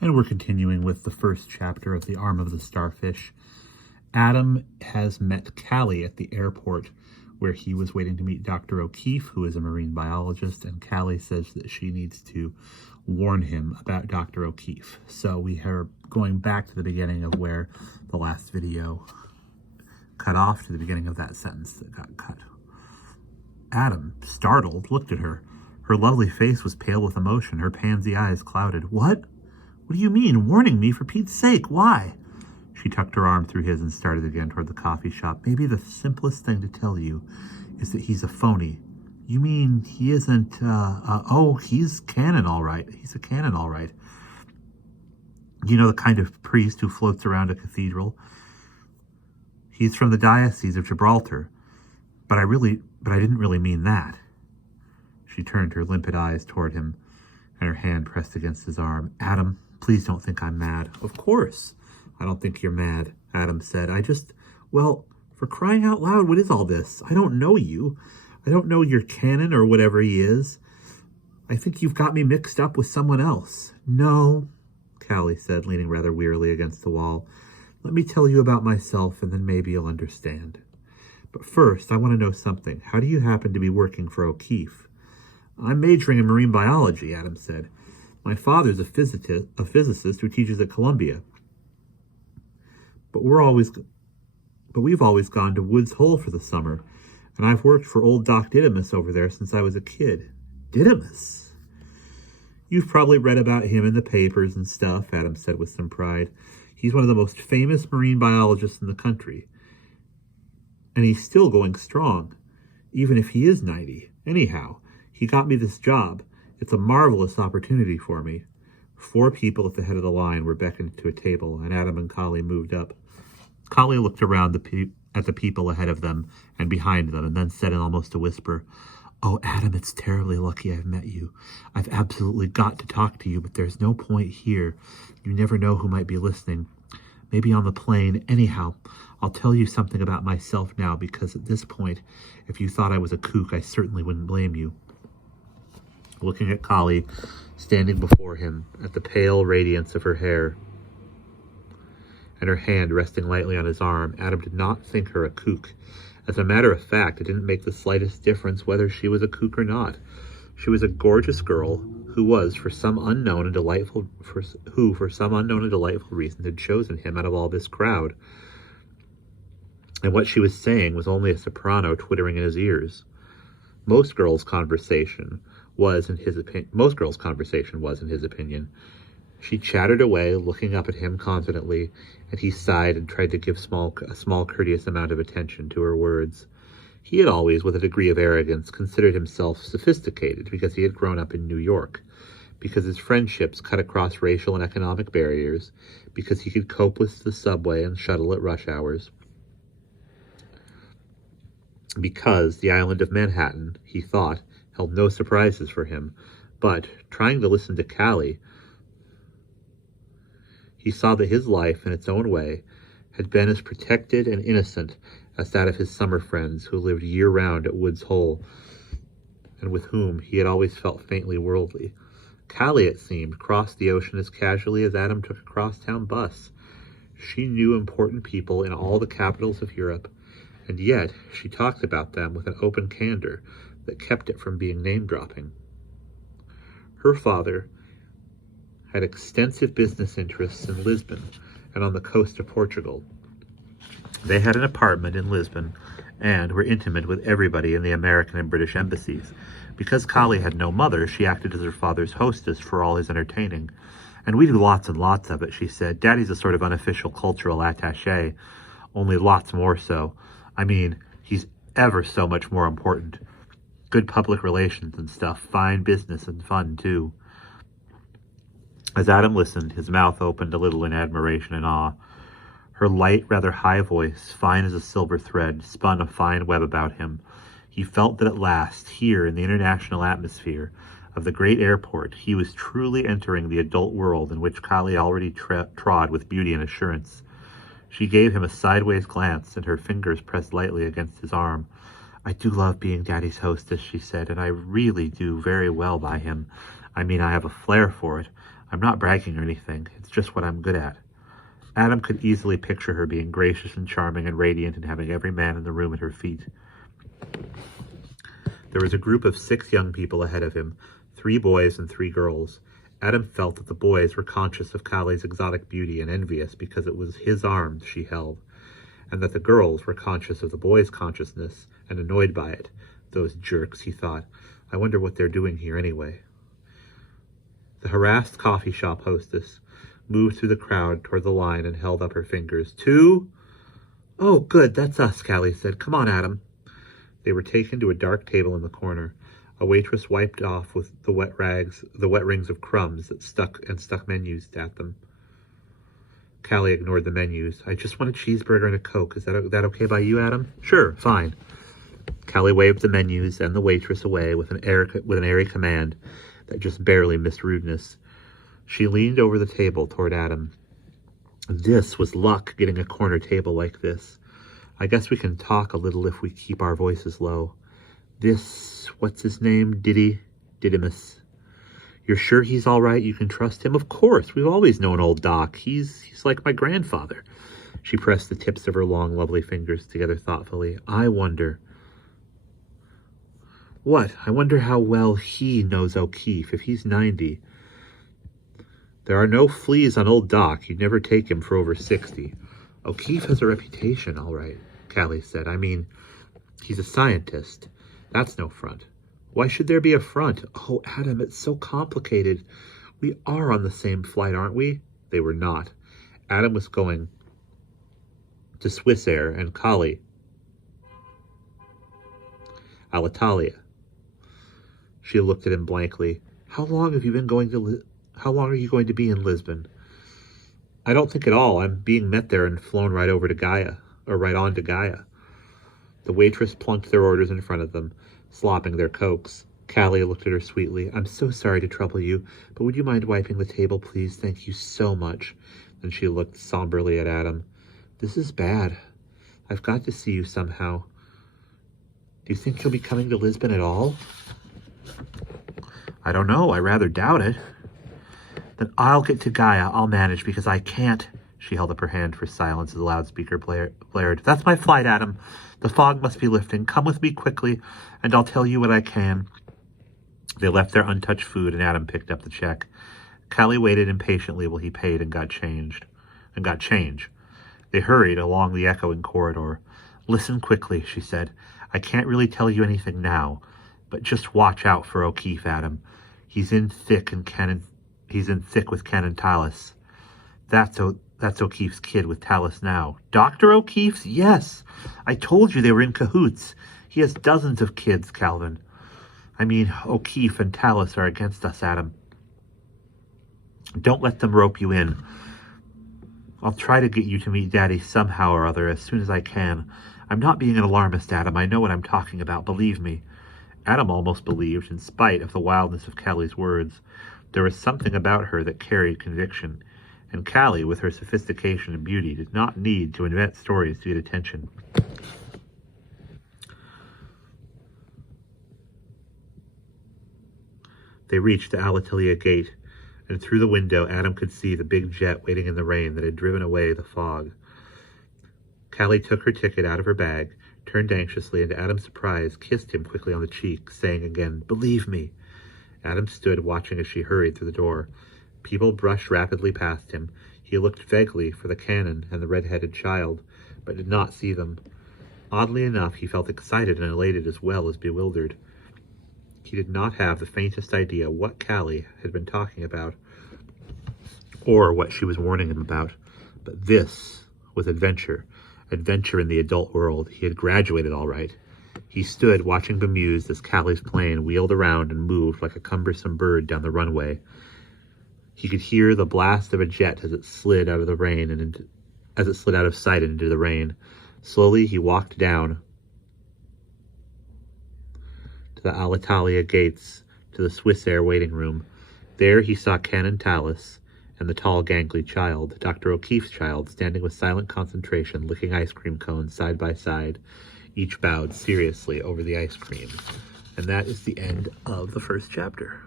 And we're continuing with the first chapter of The Arm of the Starfish. Adam has met Callie at the airport where he was waiting to meet Dr. O'Keefe, who is a marine biologist, and Callie says that she needs to warn him about Dr. O'Keefe. So we are going back to the beginning of where the last video cut off, to the beginning of that sentence that got cut. Adam, startled, looked at her. Her lovely face was pale with emotion, her pansy eyes clouded. What? What do you mean, warning me, for Pete's sake? Why? She tucked her arm through his and started again toward the coffee shop. Maybe the simplest thing to tell you is that he's a phony. You mean he isn't, oh, he's canon all right. He's a canon all right. You know, the kind of priest who floats around a cathedral? He's from the Diocese of Gibraltar. But I didn't really mean that. She turned her limpid eyes toward him, and her hand pressed against his arm. Adam, please don't think I'm mad. Of course I don't think you're mad, Adam said. Well, for crying out loud, what is all this? I don't know you. I don't know your canon or whatever he is. I think you've got me mixed up with someone else. No, Callie said, leaning rather wearily against the wall. Let me tell you about myself, and then maybe you'll understand. But first, I want to know something. How do you happen to be working for O'Keefe? I'm majoring in marine biology, Adam said. My father's a physicist who teaches at Columbia. But we've always gone to Woods Hole for the summer, and I've worked for old Doc Didymus over there since I was a kid. Didymus? You've probably read about him in the papers and stuff, Adam said with some pride. He's one of the most famous marine biologists in the country. And he's still going strong, even if he is 90. Anyhow, he got me this job. It's a marvelous opportunity for me. 4 people at the head of the line were beckoned to a table, and Adam and Callie moved up. Callie looked around at the people ahead of them and behind them, and then said in almost a whisper, Oh, Adam, it's terribly lucky I've met you. I've absolutely got to talk to you, but there's no point here. You never know who might be listening. Maybe on the plane. Anyhow, I'll tell you something about myself now, because at this point, if you thought I was a kook, I certainly wouldn't blame you. Looking at Callie, standing before him, at the pale radiance of her hair, and her hand resting lightly on his arm, Adam did not think her a kook. As a matter of fact, it didn't make the slightest difference whether she was a kook or not. She was a gorgeous girl who for some unknown and delightful reason had chosen him out of all this crowd. And what she was saying was only a soprano twittering in his ears. Most girls' conversation was, in his opinion. She chattered away, looking up at him confidently, and he sighed and tried to give a small courteous amount of attention to her words. He had always, with a degree of arrogance, considered himself sophisticated because he had grown up in New York, because his friendships cut across racial and economic barriers, because he could cope with the subway and shuttle at rush hours, because the island of Manhattan, he thought, held no surprises for him. But, trying to listen to Callie, he saw that his life, in its own way, had been as protected and innocent as that of his summer friends who lived year-round at Woods Hole, and with whom he had always felt faintly worldly. Callie, it seemed, crossed the ocean as casually as Adam took a crosstown bus. She knew important people in all the capitals of Europe, and yet she talked about them with an open candor that kept it from being name-dropping. Her father had extensive business interests in Lisbon and on the coast of Portugal. They had an apartment in Lisbon and were intimate with everybody in the American and British embassies. Because Callie had no mother, she acted as her father's hostess for all his entertaining. And we do lots and lots of it, she said. Daddy's a sort of unofficial cultural attaché, only lots more so. I mean, he's ever so much more important. Good public relations and stuff, fine business and fun, too. As Adam listened, his mouth opened a little in admiration and awe. Her light, rather high voice, fine as a silver thread, spun a fine web about him. He felt that at last, here in the international atmosphere of the great airport, he was truly entering the adult world in which Callie already trod with beauty and assurance. She gave him a sideways glance, and her fingers pressed lightly against his arm. I do love being Daddy's hostess, she said, and I really do very well by him. I mean, I have a flair for it. I'm not bragging or anything. It's just what I'm good at. Adam could easily picture her being gracious and charming and radiant and having every man in the room at her feet. There was a group of 6 young people ahead of him, 3 boys and 3 girls. Adam felt that the boys were conscious of Callie's exotic beauty and envious because it was his arm she held, and that the girls were conscious of the boys' consciousness and annoyed by it. Those jerks, he thought. I wonder what they're doing here anyway. The harassed coffee shop hostess moved through the crowd toward the line and held up her fingers. 2? Oh, good, that's us, Callie said. Come on, Adam. They were taken to a dark table in the corner. A waitress wiped off with the wet rings of crumbs that stuck menus at them. Callie ignored the menus. I just want a cheeseburger and a Coke. Is that okay by you, Adam? Sure, fine. Callie waved the menus and the waitress away with an airy command that just barely missed rudeness. She leaned over the table toward Adam. This was luck, getting a corner table like this. I guess we can talk a little if we keep our voices low. This, what's his name? Didymus. You're sure he's all right? You can trust him? Of course. We've always known old Doc. He's like my grandfather. She pressed the tips of her long, lovely fingers together thoughtfully. I wonder... What? I wonder how well he knows O'Keefe, if he's 90. There are no fleas on old Doc. You'd never take him for over 60. O'Keefe has a reputation, all right, Callie said. I mean, he's a scientist. That's no front. Why should there be a front? Oh, Adam, it's so complicated. We are on the same flight, aren't we? They were not. Adam was going to Swissair and Callie Alitalia. She looked at him blankly. How long are you going to be in Lisbon? I don't think at all. I'm being met there and flown right over to Gaia, or right on to Gaia. The waitress plunked their orders in front of them, slopping their Cokes. Callie looked at her sweetly. I'm so sorry to trouble you, but would you mind wiping the table, please? Thank you so much. Then she looked somberly at Adam. This is bad. I've got to see you somehow. Do you think you'll be coming to Lisbon at all? I don't know. I rather doubt it. Then I'll get to Gaia. I'll manage because I can't. She held up her hand for silence as the loudspeaker blared. That's my flight, Adam. The fog must be lifting. Come with me quickly, and I'll tell you what I can. They left their untouched food, and Adam picked up the check. Callie waited impatiently while he paid and got change. They hurried along the echoing corridor. Listen quickly, she said. I can't really tell you anything now, but just watch out for O'Keefe, Adam. He's in thick with Ken and Tallis. That's O'Keefe's kid with Tallis now. Dr. O'Keefe's? Yes. I told you they were in cahoots. He has dozens of kids, Calvin. I mean, O'Keefe and Tallis are against us, Adam. Don't let them rope you in. I'll try to get you to meet Daddy somehow or other as soon as I can. I'm not being an alarmist, Adam. I know what I'm talking about, believe me. Adam almost believed, in spite of the wildness of Callie's words. There was something about her that carried conviction, and Callie, with her sophistication and beauty, did not need to invent stories to get attention. They reached the Alitalia gate, and through the window Adam could see the big jet waiting in the rain that had driven away the fog. Callie took her ticket out of her bag, turned anxiously, and to Adam's surprise, kissed him quickly on the cheek, saying again, Believe me. Adam stood watching as she hurried through the door. People brushed rapidly past him. He looked vaguely for the cannon and the red-headed child, but did not see them. Oddly enough, he felt excited and elated as well as bewildered. He did not have the faintest idea what Callie had been talking about, or what she was warning him about. But this was adventure in the adult world. He had graduated all right. He stood watching bemused as Callie's plane wheeled around and moved like a cumbersome bird down the runway. He could hear the blast of a jet as it slid out of the rain and as it slid out of sight and into the rain. Slowly he walked down to the Alitalia gates to the Swissair waiting room. There he saw Ken and Tallis and the tall, gangly child, Dr. O'Keefe's child, standing with silent concentration, licking ice cream cones side by side. Each bowed seriously over the ice cream. And that is the end of the first chapter.